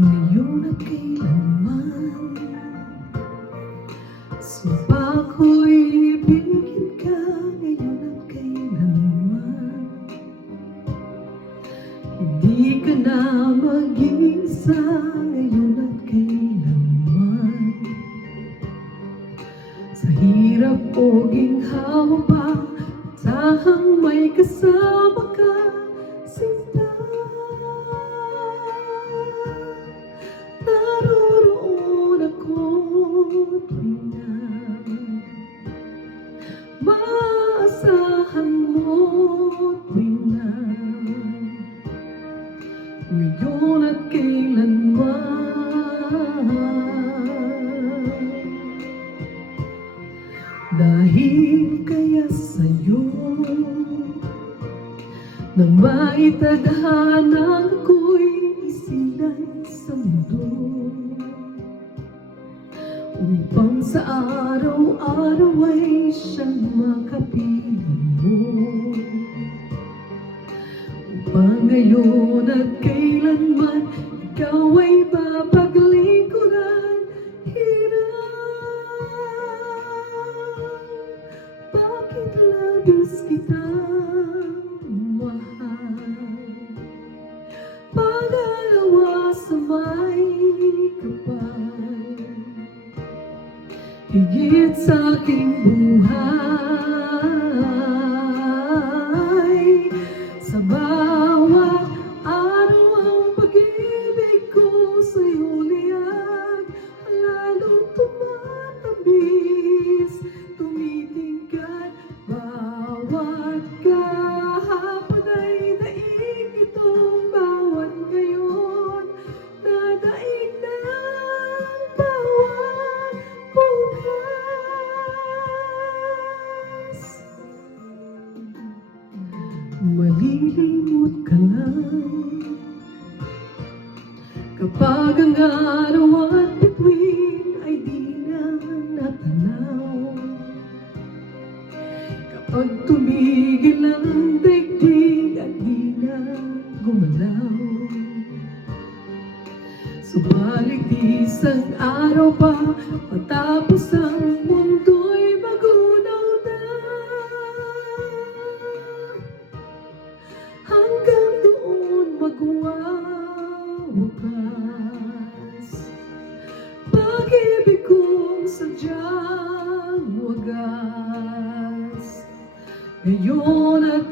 Ngayon at kailanman, sumpa ko'y ibigin ka. Ngayon at kailanman, hindi ka na mag-iisa. Ngayon at kailanman, sa hirap o ginhawa pa, tahang may kasama ka, sinta. Naroroon ako tuwing na maasahan mo, tuwing na ngayon at kailanman. Dahil kaya sa'yo nang maitadhana ko'y isilay sa mundo, upang sa araw-araw ay siyang makapiling mo, upang ngayon at kailanman ikaw ay mapaglingkuran. Bakit labis kitang mahal? Pag-alawa sa may kapal, higit sa aking buhay. Sa bawat araw ang pag-ibig ko sa'yo liyan, lalong tumatabis, tumitingkad. Bawat kahapon ay daig itong bawat ngayon, dadaig ng bawat bukas. Malilimot ka lang kapag ang araw at bituin ay di na natanaw, kapag tumigil ang daigdig at di na gumalaw. Subalit isang araw pa, matapos ang mundo'y magunaw na, hanggang doon magwawakas pag-ibig kong sadyang wagas. Ngayon at